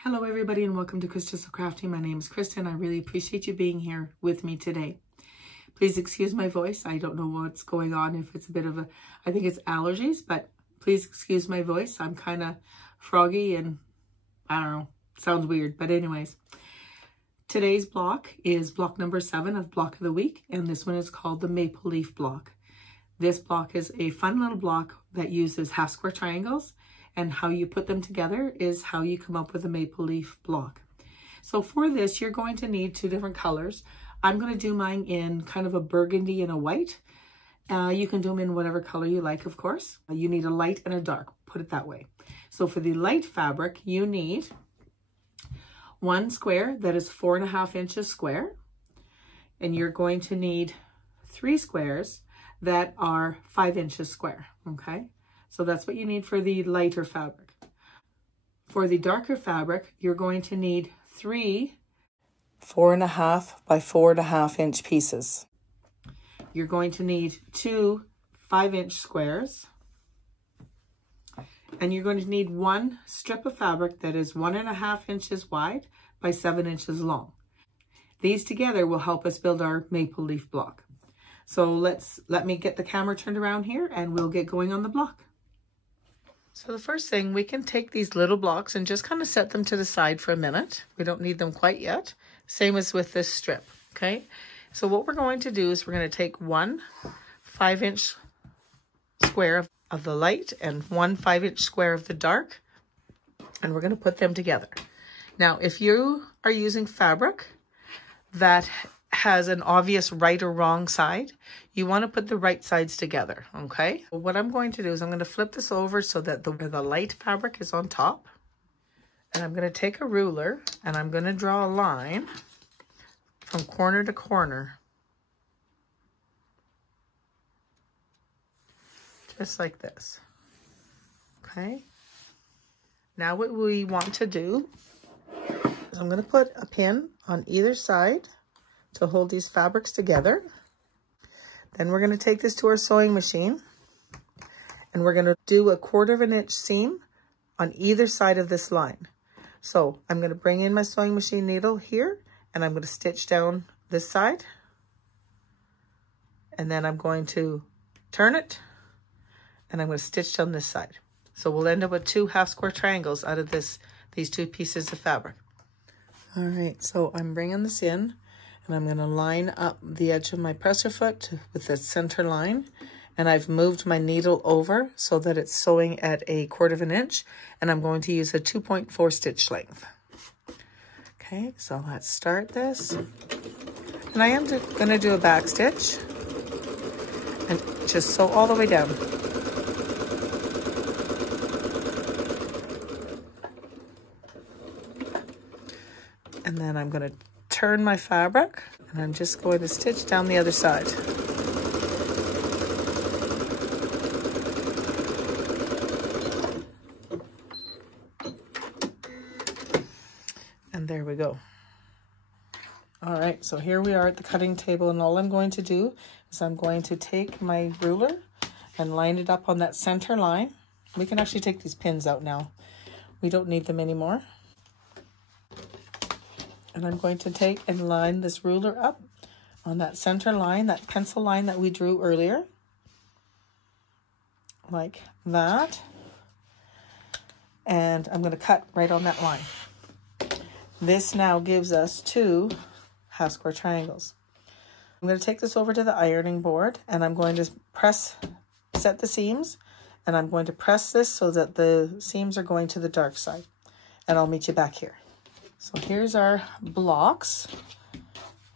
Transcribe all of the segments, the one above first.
Hello everybody and welcome to Crystal Crafting. My name is Kristen. I really appreciate you being here with me today. Please excuse my voice. I don't know what's going on, if it's a bit of I think it's allergies, but please excuse my voice. I'm kind of froggy and I don't know, sounds weird. But anyways, today's block is block number 7 of Block of the Week, and this one is called the Maple Leaf block. This block is a fun little block that uses half square triangles, and how you put them together is how you come up with a maple leaf block. So for this, you're going to need 2 different colors. I'm going to do mine in kind of a burgundy and a white. You can do them in whatever color you like, of course. You need a light and a dark, put it that way. So for the light fabric, you need 1 square that is 4.5 inches square. And you're going to need 3 squares that are 5 inches square, okay? So that's what you need for the lighter fabric. For the darker fabric, you're going to need 3 4.5 by 4.5 inch pieces. You're going to need 2 5-inch squares. And you're going to need 1 strip of fabric that is 1.5 inches wide by 7 inches long. These together will help us build our maple leaf block. So let me get the camera turned around here and we'll get going on the block. So the first thing, we can take these little blocks and just kind of set them to the side for a minute. We don't need them quite yet. Same as with this strip, okay? So what we're going to do is we're going to take 1 5-inch square of the light and 1 5-inch square of the dark, and we're going to put them together. Now, if you are using fabric that has an obvious right or wrong side, you want to put the right sides together, okay? What I'm going to do is I'm going to flip this over so that the light fabric is on top. And I'm going to take a ruler and I'm going to draw a line from corner to corner. Just like this, okay? Now what we want to do is I'm going to put a pin on either side to hold these fabrics together. Then we're going to take this to our sewing machine and we're going to do a 1/4 inch seam on either side of this line. So I'm going to bring in my sewing machine needle here and I'm going to stitch down this side, and then I'm going to turn it and I'm going to stitch down this side. So we'll end up with 2 half square triangles out of these 2 pieces of fabric. All right, so I'm bringing this in and I'm going to line up the edge of my presser foot with the center line. And I've moved my needle over so that it's sewing at a 1/4 inch. And I'm going to use a 2.4 stitch length. Okay, so let's start this. And I am going to do a back stitch and just sew all the way down. And then I'm going to turn my fabric and I'm just going to stitch down the other side. And there we go. All right, so here we are at the cutting table, and all I'm going to do is I'm going to take my ruler and line it up on that center line. We can actually take these pins out now. We don't need them anymore. And I'm going to take and line this ruler up on that center line, that pencil line that we drew earlier. Like that. And I'm going to cut right on that line. This now gives us 2 half square triangles. I'm going to take this over to the ironing board and I'm going to set the seams, and I'm going to press this so that the seams are going to the dark side. And I'll meet you back here. So here's our blocks,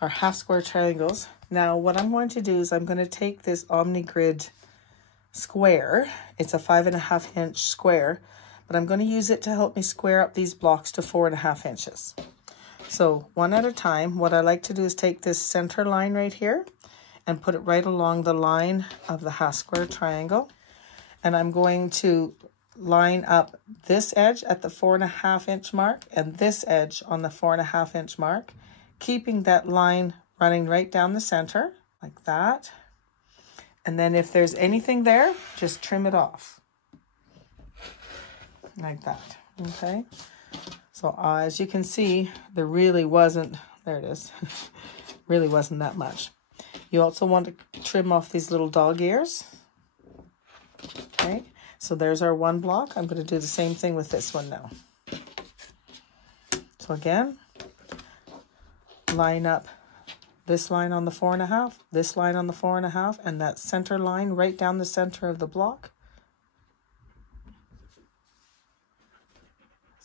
our half square triangles. Now what I'm going to do is I'm going to take this Omni Grid square. It's a 5.5 inch square, but I'm going to use it to help me square up these blocks to 4.5 inches. So one at a time, what I like to do is take this center line right here and put it right along the line of the half square triangle. And I'm going to line up this edge at the 4.5 inch mark and this edge on the 4.5 inch mark, keeping that line running right down the center like that. And then if there's anything there, just trim it off like that. Okay, So as you can see, there really wasn't, there it is, really wasn't that much. You also want to trim off these little dog ears. Okay, so there's our one block. I'm going to do the same thing with this one now. So again, line up this line on the 4.5, this line on the 4.5, and that center line right down the center of the block.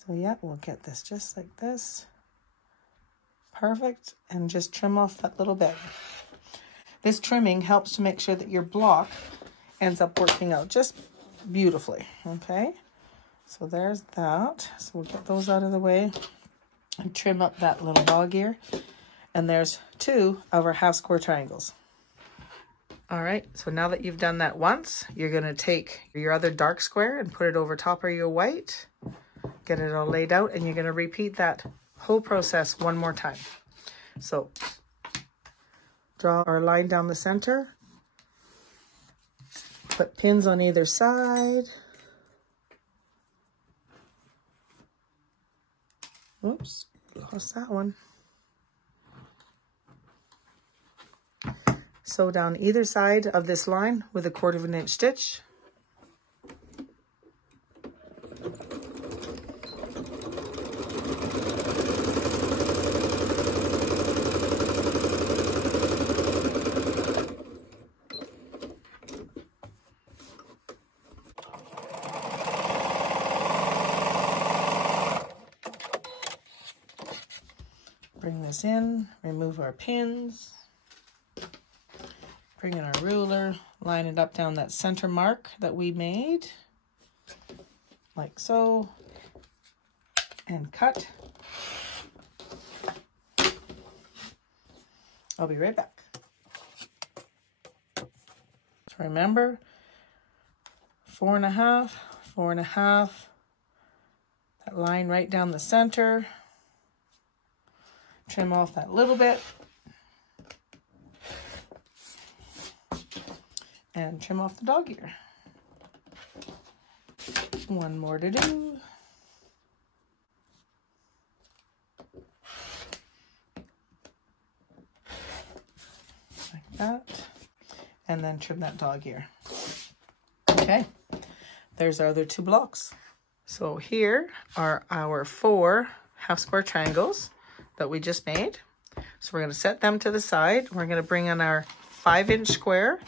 So yeah, we'll get this just like this. Perfect. And just trim off that little bit. This trimming helps to make sure that your block ends up working out just beautifully. Okay. So there's that. So we'll get those out of the way and trim up that little dog ear. And there's 2 of our half square triangles. All right. So now that you've done that once, you're going to take your other dark square and put it over top of your white. Get it all laid out, and you're going to repeat that whole process one more time. So draw our line down the center, put pins on either side. Oops, lost that one. Sew down either side of this line with a 1/4 inch stitch. Bring this in, remove our pins, bring in our ruler, line it up down that center mark that we made, like so, and cut. I'll be right back. So remember, 4.5, 4.5, that line right down the center. Trim off that little bit. And trim off the dog ear. One more to do. Like that. And then trim that dog ear. Okay. There's our other 2 blocks. So here are our 4 half square triangles that we just made. So we're going to set them to the side. We're going to bring in our 5-inch square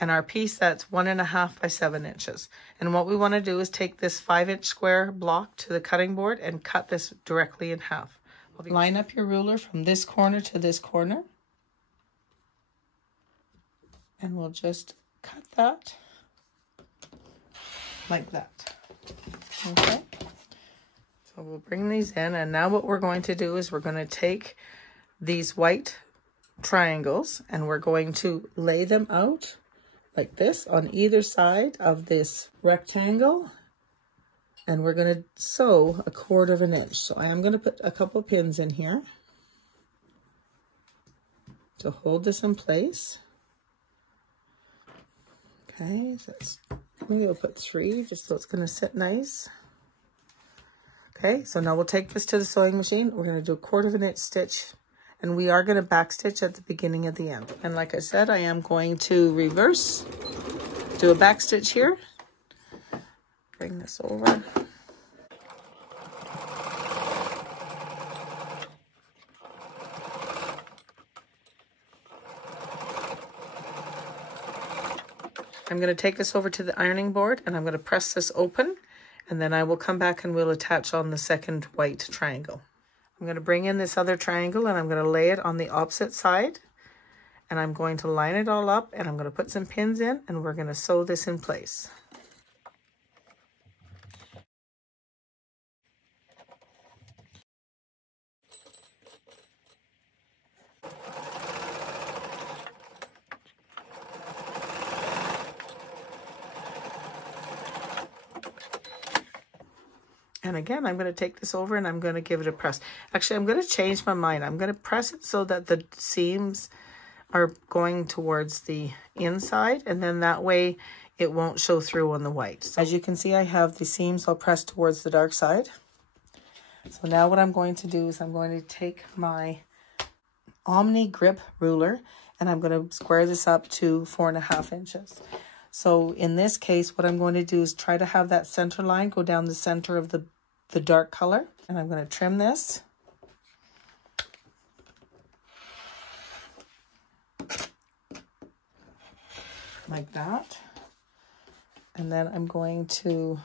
and our piece that's 1.5 by 7 inches. And what we want to do is take this 5-inch square block to the cutting board and cut this directly in half. Line up your ruler from this corner to this corner. And we'll just cut that like that. Okay. So we'll bring these in, and now what we're going to do is we're going to take these white triangles and we're going to lay them out like this on either side of this rectangle, and we're going to sew a 1/4 inch. So I am going to put a couple pins in here to hold this in place. Okay, so maybe we'll put 3 just so it's going to sit nice. Okay, so now we'll take this to the sewing machine. We're going to do a 1/4 inch stitch, and we are going to back stitch at the beginning of the end. And like I said, I am going to reverse, do a back stitch here. Bring this over. I'm going to take this over to the ironing board, and I'm going to press this open. And then I will come back and we'll attach on the second white triangle. I'm going to bring in this other triangle and I'm going to lay it on the opposite side. And I'm going to line it all up and I'm going to put some pins in and we're going to sew this in place. And again, I'm going to take this over and I'm going to give it a press. Actually, I'm going to change my mind. I'm going to press it so that the seams are going towards the inside, and then that way it won't show through on the white. So as you can see, I have the seams all pressed towards the dark side. So now what I'm going to do is I'm going to take my Omni Grip ruler and I'm going to square this up to 4.5 inches. So in this case, what I'm going to do is try to have that center line go down the center of the dark color. And I'm going to trim this. Like that. And then I'm going to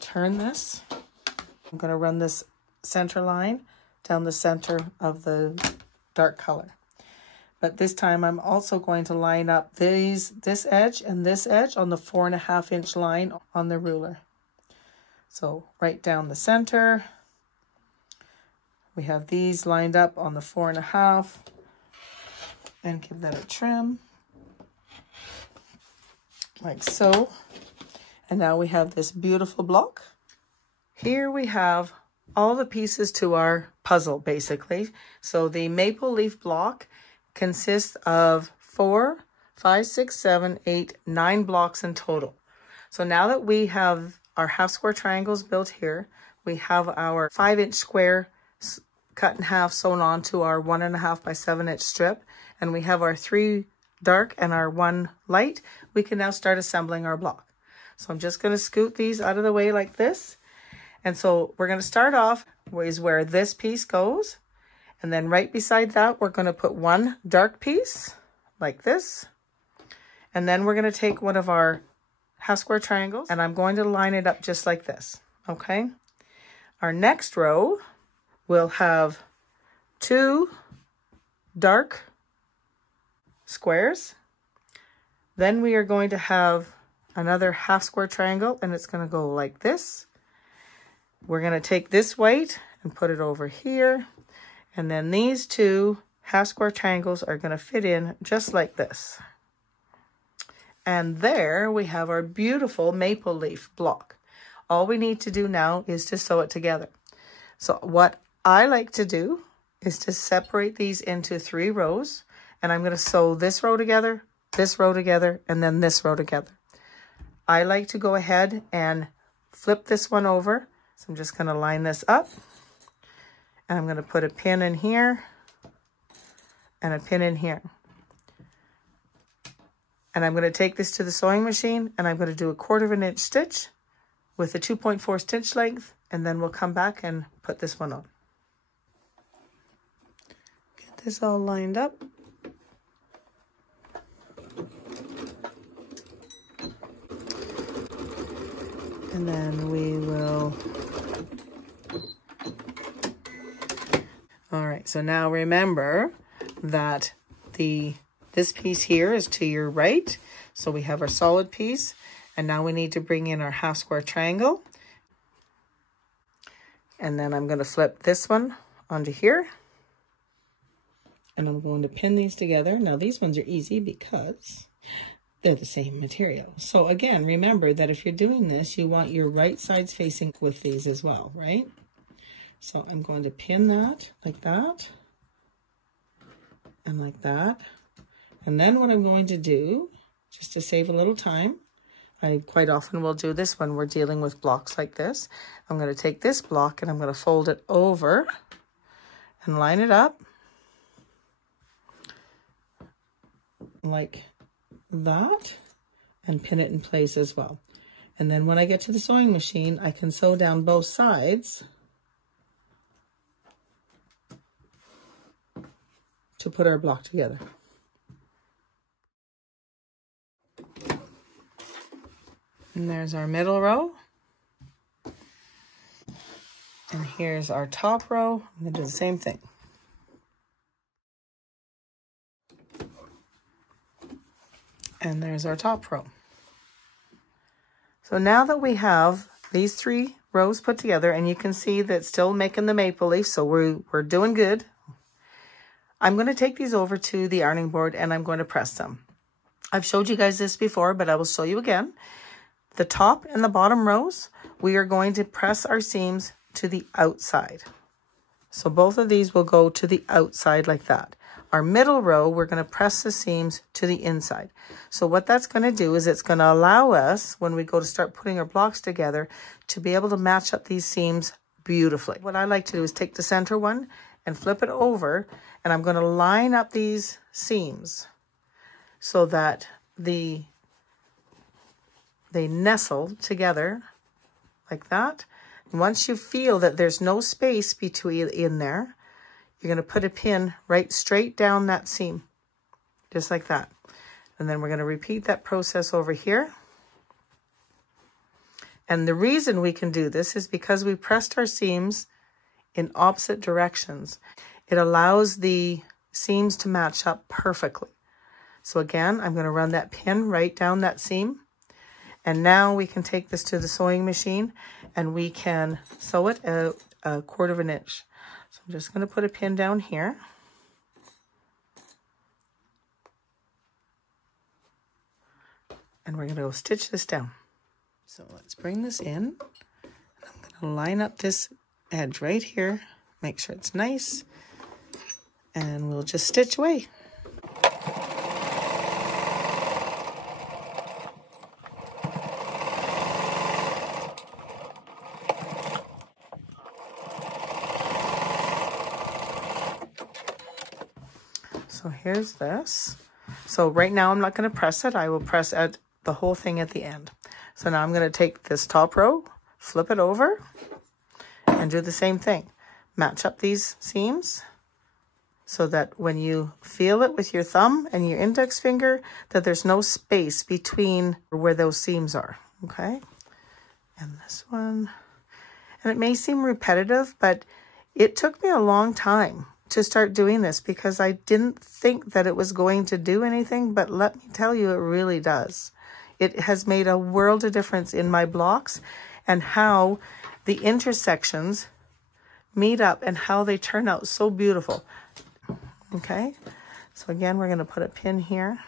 turn this. I'm going to run this center line down the center of the dark color. But this time I'm also going to line up this edge and this edge on the 4.5 inch line on the ruler. So right down the center. We have these lined up on the 4.5 and give that a trim. Like so. And now we have this beautiful block. Here we have all the pieces to our puzzle, basically. So the maple leaf block consists of 4, 5, 6, 7, 8, 9 blocks in total. So now that we have our half square triangles built here, we have our 5-inch square cut in half sewn onto our 1.5 by 7-inch strip, and we have our 3 dark and our 1 light. We can now start assembling our block. So I'm just going to scoot these out of the way like this. And so we're going to start off is where this piece goes. And then right beside that, we're going to put 1 dark piece like this. And then we're going to take one of our half square triangles and I'm going to line it up just like this. Okay. Our next row will have 2 dark squares. Then we are going to have another half square triangle and it's going to go like this. We're going to take this white and put it over here. And then these 2 half square triangles are going to fit in just like this. And there we have our beautiful maple leaf block. All we need to do now is to sew it together. So what I like to do is to separate these into 3 rows. And I'm going to sew this row together, and then this row together. I like to go ahead and flip this one over. So I'm just going to line this up. And I'm going to put a pin in here and a pin in here. And I'm going to take this to the sewing machine and I'm going to do a 1/4 inch stitch with a 2.4 stitch length. And then we'll come back and put this one on. Get this all lined up. And then we will... All right, so now remember that this piece here is to your right. So we have our solid piece, and now we need to bring in our half square triangle. And then I'm going to flip this one onto here. And I'm going to pin these together. Now these ones are easy because they're the same material. So again, remember that if you're doing this, you want your right sides facing with these as well, right? So I'm going to pin that like that and like that. And then what I'm going to do, just to save a little time, I quite often will do this when we're dealing with blocks like this. I'm going to take this block and I'm going to fold it over and line it up like that and pin it in place as well. And then when I get to the sewing machine, I can sew down both sides to put our block together. And there's our middle row. And here's our top row. I'm going to do the same thing. And there's our top row. So now that we have these 3 rows put together, and you can see that it's still making the maple leaf, so we're doing good. I'm going to take these over to the ironing board and I'm going to press them. I've showed you guys this before, but I will show you again. The top and the bottom rows, we are going to press our seams to the outside. So both of these will go to the outside like that. Our middle row, we're going to press the seams to the inside. So what that's going to do is it's going to allow us, when we go to start putting our blocks together, to be able to match up these seams beautifully. What I like to do is take the center one and flip it over, and I'm going to line up these seams so that they nestle together like that. And once you feel that there's no space between in there, you're going to put a pin right straight down that seam, just like that. And then we're going to repeat that process over here. And the reason we can do this is because we pressed our seams in opposite directions. It allows the seams to match up perfectly. So again, I'm going to run that pin right down that seam. And now we can take this to the sewing machine and we can sew it a 1/4 inch. So I'm just going to put a pin down here. And we're going to go stitch this down. So let's bring this in. I'm going to line up this edge right here. Make sure it's nice. And we'll just stitch away. So here's this. So right now I'm not going to press it. I will press at the whole thing at the end. So now I'm going to take this top row, flip it over, and do the same thing. Match up these seams so that when you feel it with your thumb and your index finger, that there's no space between where those seams are, okay? And this one. And it may seem repetitive, but it took me a long time to start doing this because I didn't think that it was going to do anything, but let me tell you, it really does. It has made a world of difference in my blocks and how the intersections meet up and how they turn out so beautiful. Okay, so again, we're going to put a pin here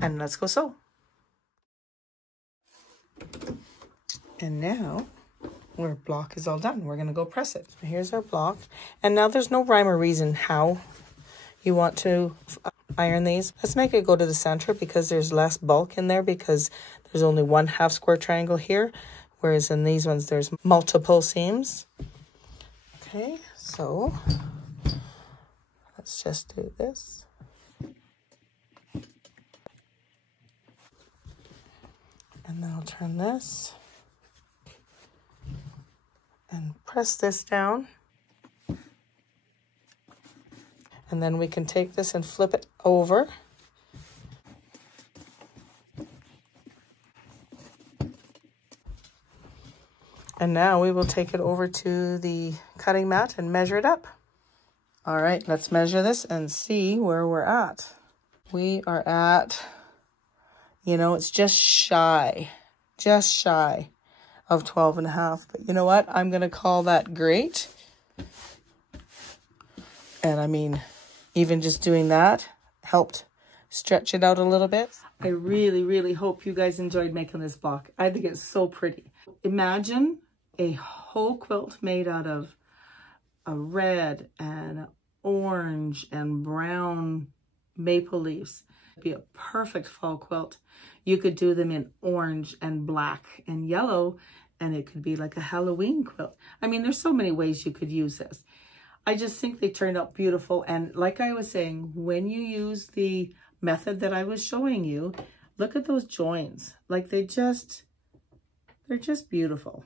and let's go sew. And now our block is all done. We're going to go press it. So here's our block. And now there's no rhyme or reason how you want to iron these. Let's make it go to the center because there's less bulk in there because there's only 1/2 square triangle here. Whereas in these ones, there's multiple seams. Okay, so let's just do this. And then I'll turn this and press this down. And then we can take this and flip it over. And now we will take it over to the cutting mat and measure it up. All right, let's measure this and see where we're at. We are at, you know, it's just shy of 12.5. But you know what? I'm going to call that great. And I mean, even just doing that helped stretch it out a little bit. I really, really hope you guys enjoyed making this block. I think it's so pretty. Imagine a whole quilt made out of a red and orange and brown maple leaves. It'd be a perfect fall quilt. You could do them in orange and black and yellow, and it could be like a Halloween quilt. I mean, there's so many ways you could use this. I just think they turned out beautiful. And like I was saying, when you use the method that I was showing you, look at those joins. Like they're just beautiful.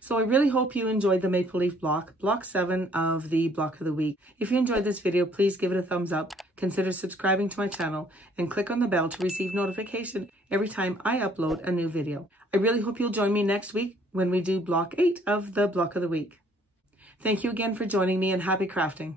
So I really hope you enjoyed the Maple Leaf block, block 7 of the block of the week. If you enjoyed this video, please give it a thumbs up, consider subscribing to my channel, and click on the bell to receive notification every time I upload a new video. I really hope you'll join me next week when we do block 8 of the block of the week. Thank you again for joining me and happy crafting.